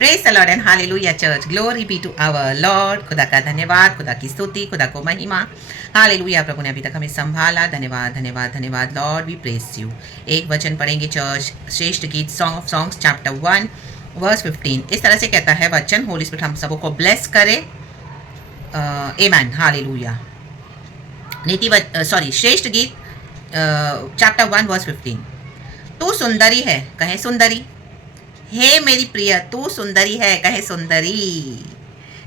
Praise the lord and hallelujah church, glory be to our lord. खुदा का धन्यवाद, खुदा की स्तुति, खुदा को महिमा। हालेलुया, प्रभु ने अभी तक हमें संभाला। धन्यवाद धन्यवाद धन्यवाद लॉर्ड, वी प्रेज यू। एक वचन पढ़ेंगे चर्च, श्रेष्ठ गीत song of songs chapter 1 verse 15। इस तरह से कहता है वचन, होली स्पिरिट हम सबको ब्लेस करे। आमेन, हालेलुया। श्रेष्ठ गीत चैप्टर 1 वर्स 15। तू सुंदरी है, कहे सुंदरी। हे मेरी प्रिय, तू सुंदरी है, कहे सुंदरी।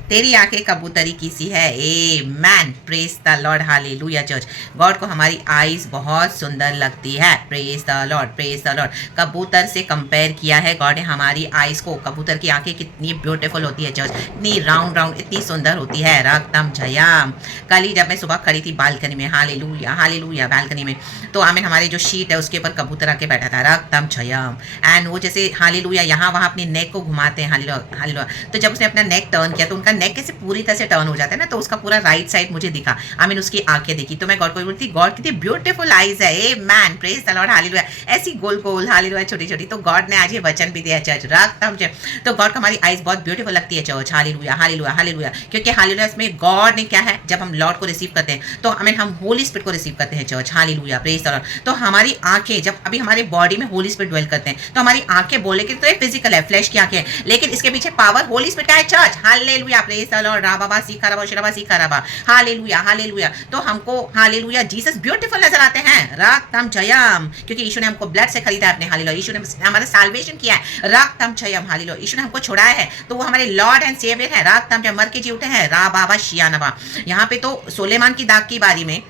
तेरी आंखें कबूतरी की सी है। A man, praise the Lord, hallelujah church. God को हमारी आईज बहुत सुंदर लगती है। Praise the Lord, praise the Lord. कबूतर से कंपेयर किया है गॉड ने हमारी आईज को। कबूतर की आंखें कितनी ब्यूटीफुल होती है चर्च, इतनी राउंड राउंड, इतनी सुंदर होती है। रक्तम जयाम। कल ही जब मैं सुबह खड़ी थी बालकनी में, हालेलुया हालेलुया, बालकनी में, तो आमिन हमारे जो शीट है उसके ऊपर कबूतर आके बैठा था। रक्तम जयाम। एंड वो जैसे हालेलुया यहाँ वहाँ अपनी नेक को घुमाते हैं, हालेलुया हालेलुया। तो जब उसने अपना नेक टर्न किया तो उनका नेक कैसे पूरी तरह से टर्न हो जाता है ना, तो उसका पूरा राइट साइड मुझे दिखा। आई मीन उसकी आंखें देखी तो मैं गॉड को बोलती, गॉड कितनी ब्यूटीफुल आईज है। A man, praise the Lord, hallelujah. ऐसी गोल गोल, हालेलुया, छोटी छोटी। तो गॉड ने आज ये वचन भी दिया चर्च, रक्तम। तो गॉड को हमारी आईज बहुत ब्यूटीफुल लगती है चर्च, हालेलुया हालेलुया हालेलुया। क्योंकि हालेलुया इसमें गॉड ने क्या है, जब हम लॉर्ड को रिसीव करते हैं तो आई मीन हम होली स्पिरिट को रिसीव करते हैं church, hallelujah, praise the Lord. तो हमारी आंखें जब अभी हमारे बॉडी में होली स्पिरिट ड्वेल करते हैं तो हमारी आंखें बोले कि तो ये फिजिकल है, फ्लैश की आंखें, लेकिन इसके पीछे पावर होली स्पिरिट का है church, hallelujah, praise the Lord. राबाबा सीखा रबा शिरबा सीखा रबा, हालेलुया हालेलुया। तो हमको हालेलुया जीसस ब्यूटीफुल नजर आते हैं। रक्तम जयम, क्योंकि यीशु ने हमको ब्लड से खरीदा है अपने, हालेलुया। यीशु ने हमारा साल्वेशन किया है। रक्तम जयम, हालेलुया। यीशु ने हमको छुड़ाया है तो वो हमारे लॉर्ड एंड सेवियर है। रक्तम जयम, मर के जी उठे हैं। राबाबा शियानबा। यहाँ पे तो सुलेमान की दाग की बारी में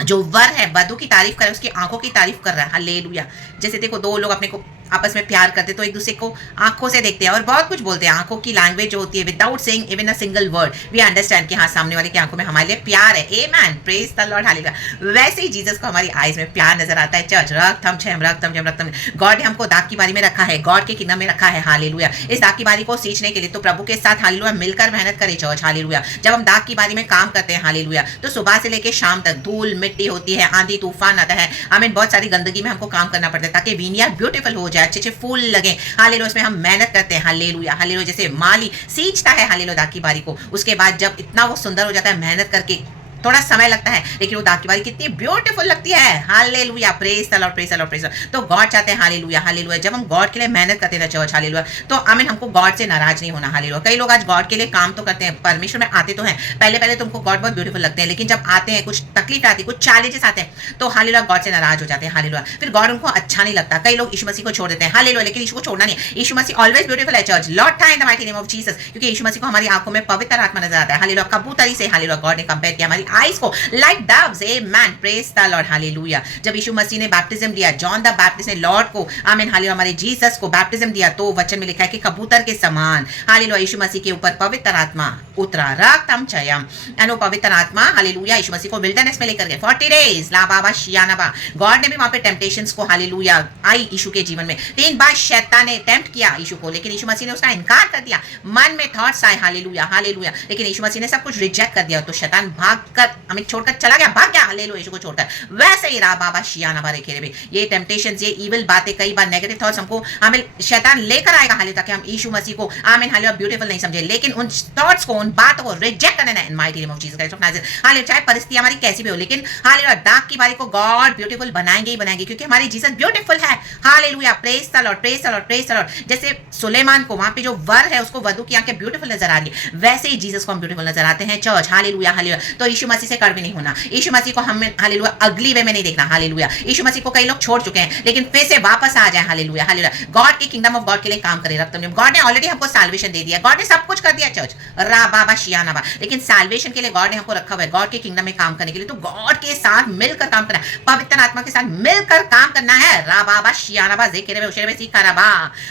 जो वर है वधु की तारीफ कर रहा है, उसकी आंखों की तारीफ कर रहा है, हालेलुया। जैसे देखो दो लोग अपने को आपस में प्यार करते तो एक दूसरे को आंखों से देखते हैं और बहुत कुछ बोलते हैं। आंखों की लैंग्वेज जो होती है, without saying even a single word we understand कि हाँ सामने वाले की आंखों में हमारे लिए प्यार है। आमेन, प्रेज द लॉर्ड, हालेलुया। वैसे ही जीसस को हमारी आईज में प्यार नजर आता है चर्च। रक्तम छम रक्तम छम रक्तम। गॉड ने हमको दाग की बारी में रखा है, गॉड के किंगडम में रखा है, हालेलुया। इस दाग की बारी को सींचने के लिए तो प्रभु के साथ हालेलुया मिलकर मेहनत करें चर्च, हालेलुया। जब हम दाग की बारी में काम करते हैं, हालेलुया, तो सुबह से लेकर शाम तक धूल मिट्टी होती है, आंधी तूफान आता है, आमीन, बहुत सारी गंदगी में हमको काम करना पड़ता है ताकि वीनियर ब्यूटीफुल हो जाए, अच्छे अच्छे फूल लगे, हालेलुया। उसमें हम मेहनत करते हैं, हालेलुया हालेलुया। जैसे माली सींचता है, हालेलुया, दाग की बारी को, उसके बाद जब इतना वो सुंदर हो जाता है मेहनत करके, थोड़ा समय लगता है लेकिन वो दाग की बारी कितनी ब्यूटीफुल लगती है, hallelujah, praise the Lord, praise the Lord, praise the Lord. तो गॉड चाहते हैं, हालेलुया हालेलुया, जब हम गॉड के लिए मेहनत करते हैं चर्च, हालेलुया, तो आमीन हमको गॉड से नाराज नहीं होना, हालेलुया। कई लोग आज गॉड के लिए काम तो करते हैं, परमेश्वर में आते तो हैं, पहले पहले तुमको गॉड बहुत ब्यूटीफुल लगते हैं, लेकिन जब आते हैं कुछ तकलीफ आती है, कुछ चैलेंजेस आते हैं तो हालेलुया गॉड से नाराज हो जाते हैं, हालेलुया। फिर गॉड उनको अच्छा नहीं लगता। कई लोग यीशु मसीह को छोड़ देते हैं, हालेलुया, लेकिन यीशु को छोड़ना नहीं। यीशु मसीह ऑलवेज ब्यूटीफुल है चर्च, लॉर्ड था इन the mighty name of Jesus, क्योंकि यीशु मसीह को हमारी आंखों में पवित्र आत्मा नजर आता है, हालेलुया। कबूतरी से हालेलुया गॉड ने कंपेयर किया हमारी आईज को, like doves, amen, praise the Lord, hallelujah. जब यीशु मसीह ने बैप्टिज्म लिया, जॉन द बैप्टिस्ट ने लॉर्ड को, आमीन, हालेलुया, हमारे जीसस को बैप्टिज्म दिया, तो वचन में लिखा है कि कबूतर के समान, हालेलुया, यीशु मसीह के ऊपर पवित्र आत्मा उतरा, रक्तम चयम। एंड वो पवित्र आत्मा, हालेलुया, यीशु मसीह को विल्डरनेस में लेकर गए 40 डेज, ला बाबा शियानबा। गॉड ने भी वहां पे टेम्पटेशंस को, हालेलुया, आई यीशु के जीवन में 3 बार शैतान ने टेम्प्ट किया यीशु को, लेकिन यीशु मसीह ने उसका इनकार कर दिया। मन में थॉट्स आए, हालेलुया हालेलुया, लेकिन यीशु मसीह ने सब कुछ रिजेक्ट कर दिया, तो शैतान भागकर हमें छोड़कर चला गया, भाग गया, हालेलुया, यीशु को छोड़कर। वैसे ही रा बाबा शियानबा रेखे रे, ये टेम्पटेशंस, ये इविल बातें, कई बार नेगेटिव थॉट्स हमको हमें शैतान लेकर आएगा, हालेलुया, ताकि हम यीशु मसीह को, आमीन, हालेलुया, ब्यूटीफुल नहीं समझे, लेकिन उन थॉट्स को, उन बातों को रिजेक्ट करना है in mighty name of Jesus Christ of Nazareth, hallelujah. चाहे परिस्थिति हमारी कैसी भी हो, लेकिन हालेलुया दाग की बारी को गॉड ब्यूटीफुल बनाएंगे ही बनाएंगे, क्योंकि हमारी जीसस ब्यूटीफुल है, hallelujah, praise the Lord, praise the Lord, praise the Lord. जैसे सुलेमान को वहां पे जो वर है उसको वधु की आंखें ब्यूटीफुल नजर आ रही है, वैसे ही जीसस को हम ब्यूटीफुल नजर आते हैं चर्च, हालेलुया हालेलुया। तो यीशु मसीह से कड़वी नहीं होना, यीशु मसीह को हम, हालेलुया, अगली वे में नहीं देखना, हालेलुया। यीशु मसीह को कई लोग छोड़ चुके हैं लेकिन फिर से वापस आ जाए, हालेलुया हालेलुया। गॉड के किंगडम ऑफ गॉड के लिए काम करें, रक्तम। गॉड ने ऑलरेडी हमको साल्वेशन दे दिया, गॉड ने सब कुछ कर दिया चर्च, रा बाबा शियानबा, लेकिन साल्वेशन के लिए गॉड ने हमको रखा हुआ है, गॉड के किंगडम में काम करने के लिए, तो गॉड के साथ मिलकर काम करना है, पवित्र आत्मा के साथ मिलकर काम करना है, रा बाबा शियानबा जेकेरे में उशरे में सीखा रबा,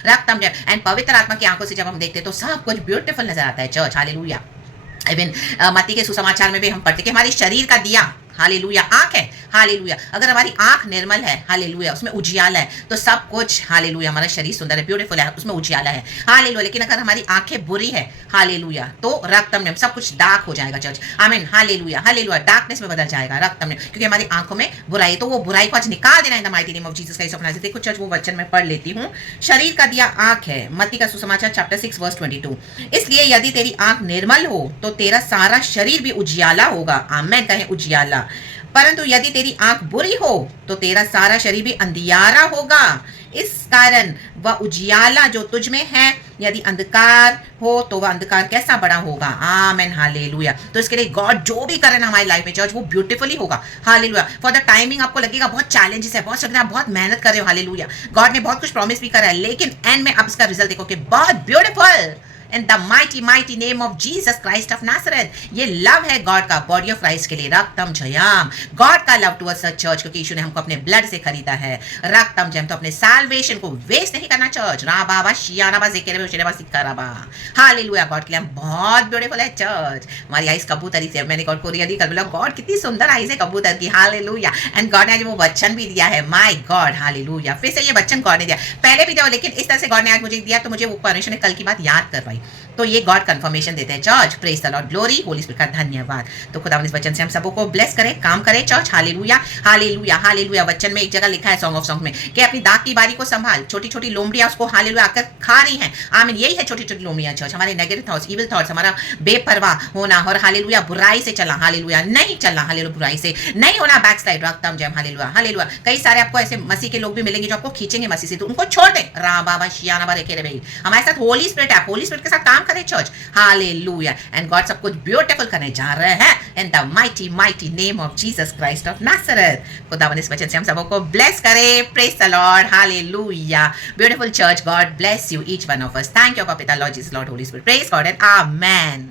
रक्तम। एंड पवित्र आत्मा की आंखों से जब हम देखते हैं तो सब कुछ ब्यूटीफुल नजर आता है चर्च, हालेलुया। इवन मत्ती के सुसमाचार में भी हम पढ़ते कि हमारे शरीर का दिया, हालेलुया, आंख है, हालेलुया। अगर हमारी आंख निर्मल है, हालेलुया, उसमें उजियाला है, तो सब कुछ, हालेलुया, हमारा शरीर सुंदर है, ब्यूटीफुल है, उसमें उजियाला है, हालेलुया। लेकिन अगर हमारी आंखें बुरी है, हालेलुया, तो रक्तम में सब कुछ डार्क हो जाएगा चर्च, आमीन, हालेलुया, हालेलुया, डार्कनेस में बदल जाएगा रक्तम में, क्योंकि हमारी आंखों में बुराई, तो वो बुराई को आज निकाल देना इन the mighty name of Jesus Christ of Nazareth. देखो चर्च, वो वचन में पढ़ लेती हूँ। शरीर का दिया आंख है, मत्ती का सुसमाचार चैप्टर 6 वर्स 22। इसलिए यदि तेरी आंख निर्मल हो तो तेरा सारा शरीर भी उजियाला होगा, आमेन कहें, उजियाला। परंतु यदि तेरी आंख बुरी हो तो तेरा सारा शरीर भी अंधियारा होगा। इस कारण वह उजियाला जो तुझ में है, यदि अंधकार हो तो वह अंधकार कैसा बड़ा होगा, आमेन, हालेलुया। तो इसके लिए गॉड जो भी करे ना हमारी लाइफ में चर्च, वो ब्यूटीफुली होगा, हालेलुया। फॉर द टाइमिंग आपको लगेगा बहुत चैलेंजेस है, बहुत सकते आप बहुत मेहनत कर रहे हो, हालेलुया, गॉड ने बहुत कुछ प्रॉमिस भी करा है, लेकिन एंड में आप इसका रिजल्ट देखोगे, बहुत beautiful, in the mighty name of Jesus Christ of Nazareth. ये लव है गॉड का, बॉडी ऑफ क्राइस्ट के लिए, रक्तम जयाम, गॉड का लव टुवर्ड्स द चर्च, क्योंकि यीशु ने हमको अपने ब्लड से खरीदा है, रक्तम जयम। तो अपने साल्वेशन को वेस्ट नहीं करना चर्च, राबाबा शियानाबा ज़ेकेरेबा शिरेबा सिक्काराबा, हालेलुया। गॉड के लिए हम बहुत ब्यूटीफुल है चर्च। हमारी आइज कबूतरी से, मैंने गॉड को रियली कल बोला, गॉड कितनी सुंदर आइज है कबूतर की, हालेलुया। एंड गॉड ने आज वो वचन भी दिया है, माय गॉड, हालेलुया। फिर से ये वचन गॉड ने दिया, पहले भी दिया, लेकिन इस तरह से गॉड ने आज मुझे दिया, तो मुझे वो परमेश्वर ने कल की बात याद करवाई, तो ये गॉड कंफर्मेशन देते हैं church. Praise the Lord, glory, Holi spirit का धन्यवाद। तो खुदा इस वचन से हम सबको ब्लेस करे, काम करे चर्च, हालेलुया, हालेलुया, हालेलुया। वचन में एक जगह लिखा है, सॉन्ग ऑफ सॉन्ग में, कि अपनी दाग की बारी को संभाल, छोटी छोटी लोमड़ियां उसको, हालेलुया, आकर खा रही हैं, आमीन। यही है छोटी छोटी लोमड़ियां चर्च, हमारे नेगेटिव थॉट्स, इविल थॉट्स, हमारा बेपरवाह होना, और हालेलुया, बुराई से चलना, हालेलुया, नहीं चलना, हालेलुया, बुराई से नहीं होना, back slide, रक्तम Jayam, hallelujah, hallelujah. कई सारे आपको ऐसे मसीह के लोग भी मिलेंगे जो आपको खींचेंगे मसीह से, तो उनको छोड़ दे, राम बाबा शियाना बाबा रेखे रे। हमारे साथ होली स्पिरिट है, होली स्पिरिट के साथ काम करे चर्च, हालेलुया। एंड गॉड सब कुछ ब्यूटीफुल करने जा रहे हैं in the mighty name of Jesus Christ of Nazareth. खुदावन इस वचन से हम सबको ब्लेस करे, praise the Lord, hallelujah, beautiful church, God bless you each one of us. Thank you पिता, Lord Jesus, Lord Holy Spirit, praise God and amen.